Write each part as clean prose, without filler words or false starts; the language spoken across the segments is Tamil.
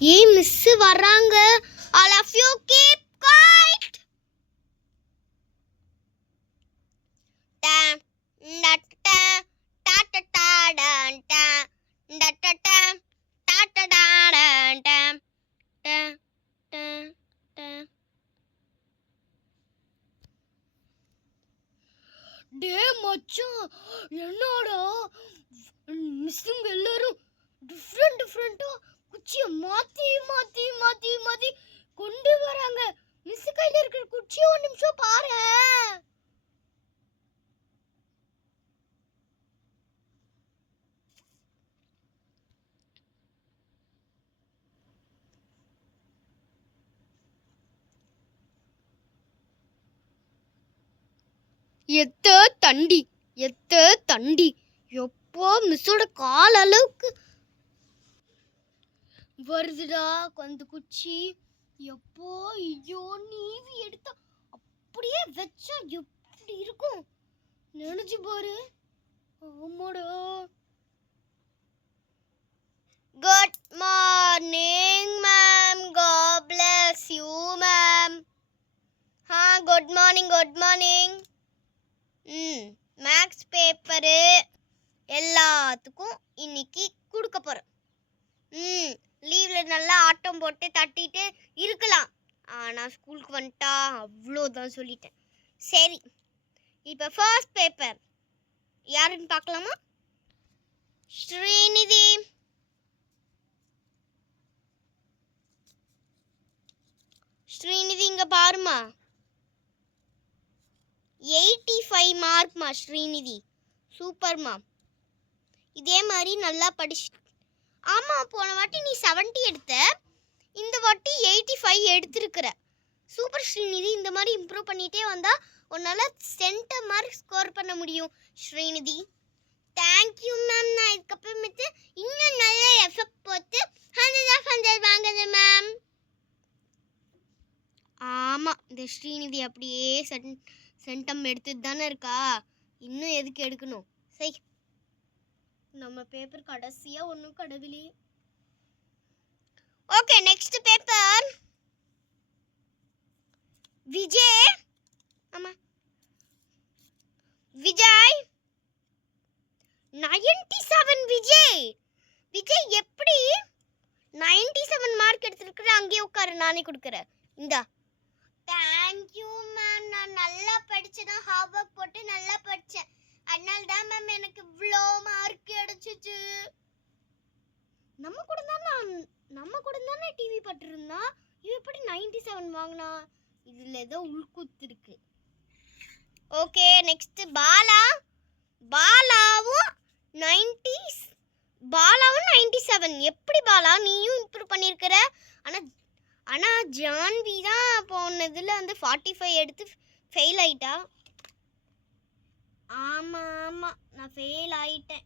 ஏய் மிஸ் வராங்க. All of you keep quiet. Ta ta ta ta ta ta ta ta ta ta ta ta ta ta ta. டே மச்சான், என்னடா மிஸ்ஸுங்க எல்லாரும் டிஃப்ரெண்டா குச்சியை மாத்தி மாத்தி மாத்தி மாத்தி கொண்டு வராங்க. மிஸ் கையில இருக்கிற குச்சியை ஒரு நிமிஷம் பாரு. எத்த தண்டி எப்போ மிஸ்ஸோட கால் அளவுக்கு வருதுடா அந்த குச்சி. எப்போ ஐயோ நீவி எடுத்தா அப்படியே வச்சா எப்படி இருக்கும் நினைச்சு பாரு. ஆமாடா. Good morning ma'am. God bless you ma'am. Good morning. Maths paper எல்லாத்துக்கும் இன்னைக்கு கொடுக்க போகிறேன். லீவில் நல்லா ஆட்டம் போட்டு தட்டிட்டு இருக்கலாம். ஆனால் ஸ்கூலுக்கு வந்துட்டா அவ்வளோதான் சொல்லிட்டேன். சரி, இப்போ ஃபர்ஸ்ட் பேப்பர் யாருன்னு பார்க்கலாமா? ஸ்ரீநிதி. இங்கே பாருமா. 85 மார்க்மா ஸ்ரீநிதி. சூப்பர்மா. இதே மாதிரி நல்லா படிச்சு. ஆமாம், போன வாட்டி நீ 70 எடுத்த, இந்த வாட்டி 85 எடுத்திருக்கிற. சூப்பர் ஸ்ரீநிதி. இந்த மாதிரி இம்ப்ரூவ் பண்ணிகிட்டே வந்தால் உன்னால் சென்டர் மார்க் ஸ்கோர் பண்ண முடியும் ஸ்ரீநிதி. Thank you ma'am. நான் இதுக்கப்புறமேட்டு இன்னும் நல்ல எஃபெக்ட் போட்டு 100 வாங்குது மேம். ஆமாம், இந்த ஸ்ரீநிதி அப்படியே சென்டம் எடுத்துட்டு தானே இருக்கா. இன்னும் எதுக்கு எடுக்கணும்? சரி, நம்ம பேப்பர் கடைசியாக ஒன்றும் கடவுளே. Okay, next paper Vijay. ஆமாம், விஜய் 97. விஜய் எப்படி 97 மார்க் எடுத்துருக்குற? அங்கேயே உட்காரு, நானே கொடுக்குறேன். இந்தா. Thank you ma'am. நான் நல்லா படித்தேன், ஹார்ட் ஒர்க் போட்டு நல்லா படித்தேன். அதனால தான் மேம் எனக்கு இவ்வளோ மார்க் கிடைச்சிச்சு. நம்ம கூட தானே டிவி பட்டிருந்தா. இது எப்படி 97 வாங்கினா? இதில் ஏதோ உள்குத்து இருக்கு. ஓகே, நெக்ஸ்ட் பாலாவும் 97. எப்படி பாலா நீயும் இம்ப்ரூவ் பண்ணியிருக்கிற? ஆனால் ஜான்வி தான் போனதில் வந்து 45 எடுத்து ஃபெயில் ஆயிட்டா. ஆமாம், நான் ஃபெயில் ஆயிட்டேன்.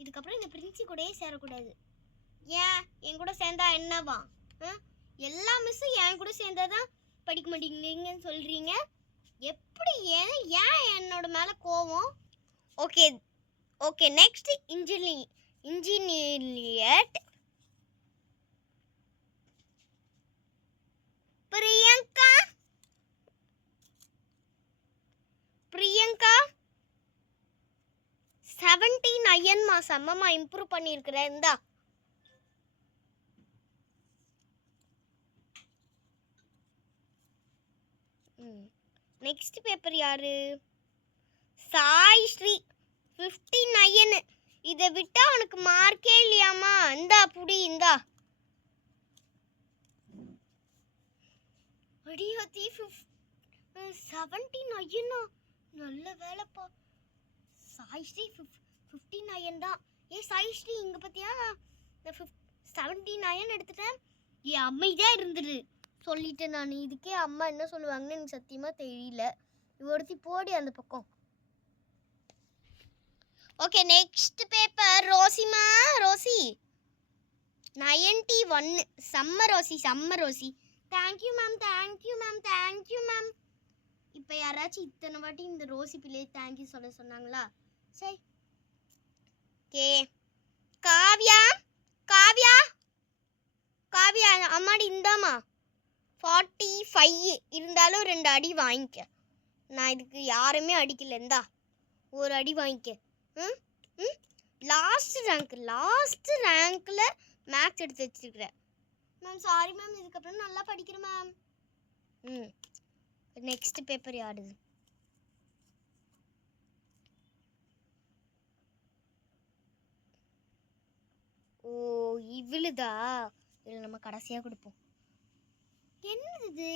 இதுக்கப்புறம் இந்த பிரின்சி கூடயே சேரக்கூடாது. ஏன் என் கூட சேர்ந்தா என்னவா? எல்லா மிஸ்ஸும் என் கூட சேர்ந்தாதான் படிக்க மாட்டேங்கிறீங்கன்னு சொல்கிறீங்க. எப்படி? ஏன் என்னோட மேலே கோவம்? ஓகே நெக்ஸ்ட் இன்ஜினியர் பிரியங்கா 79மா. செம்மமா இம்ப்ரூவ் பண்ணியிருக்கிறேன். இந்தா. நெக்ஸ்ட் பேப்பர் யாரு? சாய் ஸ்ரீ 59. இதை விட்டா உனக்கு மார்க்கே இல்லையாமா. இந்தா புடி. இந்தா. அடியாத்தி 79. நல்ல வேலைப்பா. சாய்ஸ்ரீ 59 தான். சாய்ஸ்ரீ இங்கே பார்த்தியா, நான் 79 எடுத்துட்டேன். அமைதியாக இருந்துரு சொல்லிட்டேன் நான். இதுக்கே அம்மா என்ன சொல்லுவாங்கன்னு எனக்கு சத்தியமாக தெரியல. ஒருத்தி போடி அந்த பக்கம். Okay, next paper Rosie 91. செம்ம ரோசி. Thank you ma'am. இப்போ யாராச்சும் இத்தனை வாட்டி இந்த ரோசி பிள்ளையை தேங்க்யூ சொல்ல சொன்னாங்களா? சரி. ஓகே, காவ்யா எம்மாடி இந்தாம்மா 45 இருந்தாலும் 2 அடி வாங்கிக்க. நான் இதுக்கு யாருமே அடிக்கல, இந்தா ஒரு அடி வாங்கிக்க. ம் ம் லாஸ்ட் ரேங்க்ல மேக்ஸ் எடுத்து வச்சிருக்கிறேன் மேம். சாரி மேம், இதுக்கப்புறம் நல்லா படிக்கிறேன் மேம். ம் நெக்ஸ்ட் பேப்பர் யாருது? ஓ இவ்வளுதா? இதில் நம்ம கடைசியாக கொடுப்போம். என்னது இது?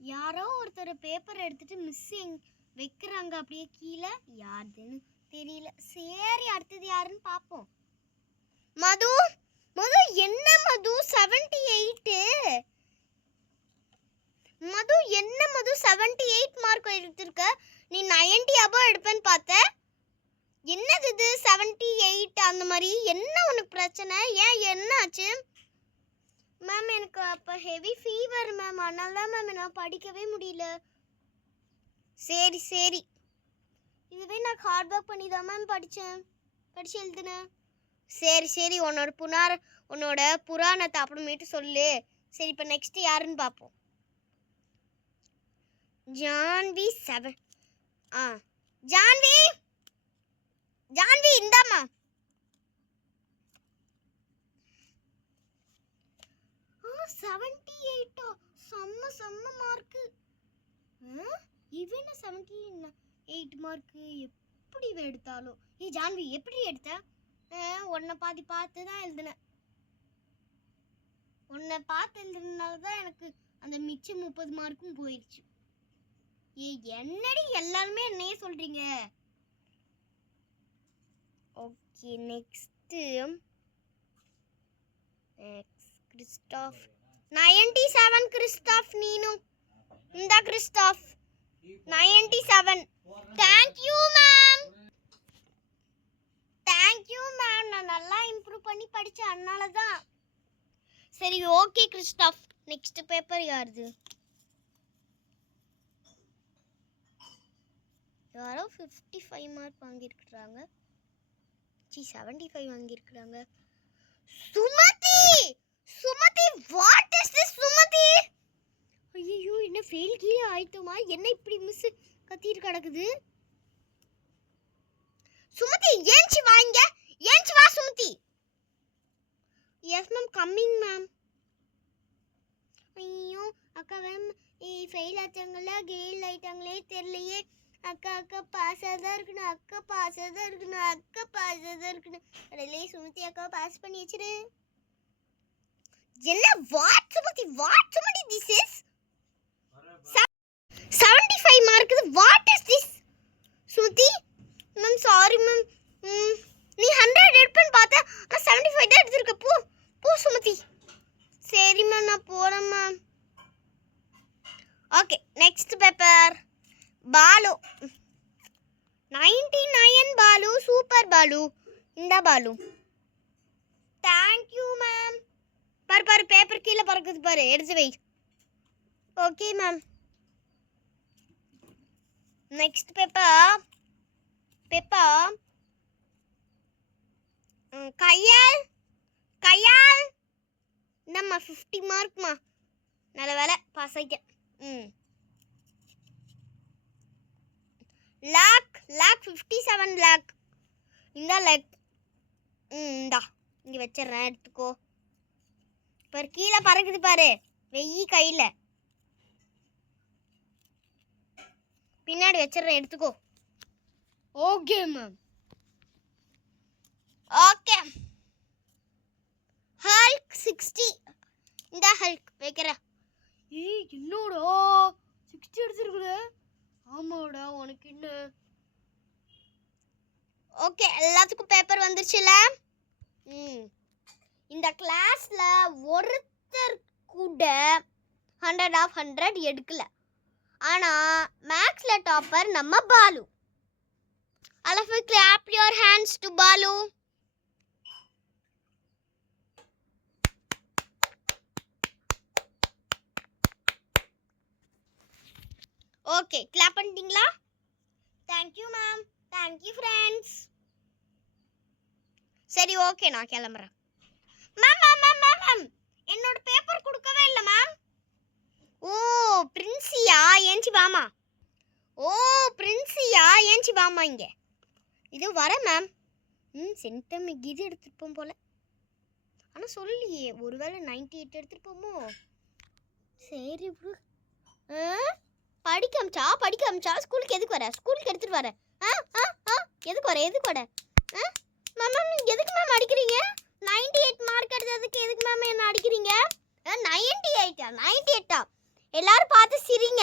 யாரோ ஒருத்தர் பேப்பர் எடுத்துட்டு மிஸ்ஸிங் வைக்கிறாங்க அப்படியே கீழே. யாருதுன்னு தெரியல. சரி, அடுத்தது யாருன்னு பார்ப்போம். மது என்ன மது 78? மது என்ன மது 78 மார்க் எடுத்திருக்க? நீ 90 அபோவ் எடுப்பேன்னு பார்த்த. என்னது இது 78 அந்த மாதிரி? என்ன உனக்கு பிரச்சனை? ஏன் என்ன ஆச்சு? மேம் எனக்கு அப்போ ஹெவி ஃபீவர் மேம், அதனால தான் மேம் நான் படிக்கவே முடியல. சரி இதுவே நான் ஹார்ட் ஒர்க் பண்ணி தான் மேம் படித்து எழுதுனேன். சரி உன்னோட புராணத்தை அப்புறமேட்டு சொல்லு. சரி, இப்போ நெக்ஸ்ட் யாருன்னு பார்ப்போம். ஜான்வி 7. ஜான்வி இந்தாம்மா. ஆ 78 செம்ம மார்க்கு. இவன் 78 மார்க்கு எப்படி எடுத்தாலும். ஜான்வி எப்படி எடுத்த? உன்னை பார்த்து தான் எழுதுனேன். உன்னை பார்த்து எழுதுனால தான் எனக்கு அந்த மிச்சம் 30 மார்க்கும் போயிடுச்சு. என்னடி எல்லாருமே என்னையே சொல்றீங்க? Okay, next Christoph 97. கிறிஸ்டாஃப் நீனு இந்த கிறிஸ்டாஃப் 97. Thank you ma'am. நான் நல்லா இம்ப்ரூவ் பண்ணி படித்தேன், அதனால தான். சரி ஓகே கிறிஸ்டாஃப், நெக்ஸ்ட் பேப்பர் யாருது? யாரோ 55 மார்க் வாங்கியிருக்கிறாங்க. 75 வாங்கியிருக்கிறாங்க. Sumathi what is this Sumathi? ஐயோ, என்ன ஃபெயில் கீழே ஆயிட்டோமா? என்ன இப்படி மிஸ் கத்திட்டு கிடக்குது? சுமதி ஏஞ்சி வாங்க, ஏஞ்சி வா Sumathi. Yes ma'am, coming ma'am. ஐயோ அக்கா மேம், ஃபெயில் ஆச்சாங்களா கெயில் ஆயிட்டாங்களே தெரியலையே. அக்கா பாஸாக தான் இருக்கணும். அடலே சுமதி அக்கா பாஸ் பண்ணி வச்சிரு. என்ன what Sumathi this is 75 mark. What is this Sumathi? Ma'am sorry ma'am, நீ 100 எடுப்பேன்னு பார்த்தா 75 தான் எடுத்திருக்க. போ சுமதி. சரி மேம், நான் போகிறேன் ma'am. Okay, next paper Balu 99. Balu super Balu. இந்த பாலு தேங்க்யூ மேம். பாரு பேப்பர் கீழே பறக்குது பாரு, எடுத்து வை. Okay ma'am. நெக்ஸ்ட் பேப்பர் கையால் இந்தம்மா 50 மார்க்மா. நல்ல வேலை பாஸ் ஆயிட்டேன். Lock 57 lock. இந்த லாக் இந்தா இங்கே வச்சிடுறேன், எடுத்துக்கோ. இப்போ கீழே பறக்குது பாரு, வெய்யி கையில் பின்னாடி வச்சிடுறேன், எடுத்துக்கோ. Okay ma'am. Okay, Hulk 60. இந்த ஹல்க் வைக்கிறேன். என்னோட 60 எடுத்துருக்குற? ஆமாடா, உனக்கு என்ன? ஓகே, எல்லாத்துக்கும் பேப்பர் வந்துருச்சுல. இந்த கிளாஸ்ல ஒருத்தர் கூட 100 எடுக்கல. ஆனா மேக்ஸ்ல டாப்பர் நம்ம Balu. All of you clap your hands to Balu. Okay, clap பண்ணிட்டீங்களா? Thank you ma'am, thank you friends. சரி ஓகே, நான் கிளம்புறேன். மேம் என்னோட பேப்பர் கொடு. வாமா. ஓ பிரின்சியா, ஏஞ்சி வாமா இங்க. இது வரேன் மேம். சென்டம் இது எடுத்துருப்போம் போல. ஆனால் சொல்லியே ஒருவேளை 98 எடுத்துருப்போமோ. சரி ப்ரோ. படிக்க அமிச்சா ஸ்கூலுக்கு எதுக்கு வர? ஸ்கூலுக்கு எடுத்துகிட்டு வரேன். எதுக்கு வர மேம் எதுக்கு மேம் அடிக்கிறீங்க? 98 மார்க் எடுத்ததுக்கு எதுக்கு மேம் என்ன அடிக்கிறீங்க? 98 எல்லாரும் பார்த்து சிரிங்க.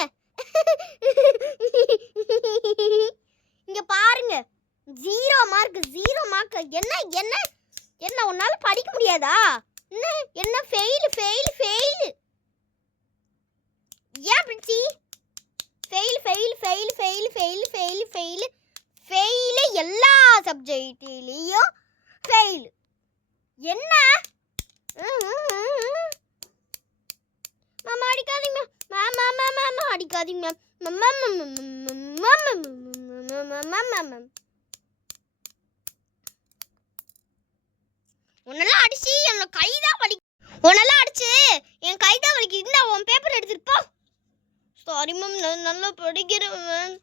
இங்க பாருங்க, 0 மார்க். என்ன உன்னால படிக்க முடியாதா? என்ன ஃபெயில். ஏன் பிரின்சி? ஃபெயில் எல்லா சப்ஜெக்ட்லயும் ஃபெயில். என்ன மாமா அடிக்காதீங்க. மாமா அடிக்காதீங்க. உன்னெல்லாம் அடிச்சு என்னோட கைதான் வலி. உன்னெல்லாம் அடிச்சு என் கைதான் வலிக்கு. இந்த உன் பேப்பர் எடுத்துட்டு போ. சாரி மேம், நான் நல்லா படிக்கிறேன் மேம்.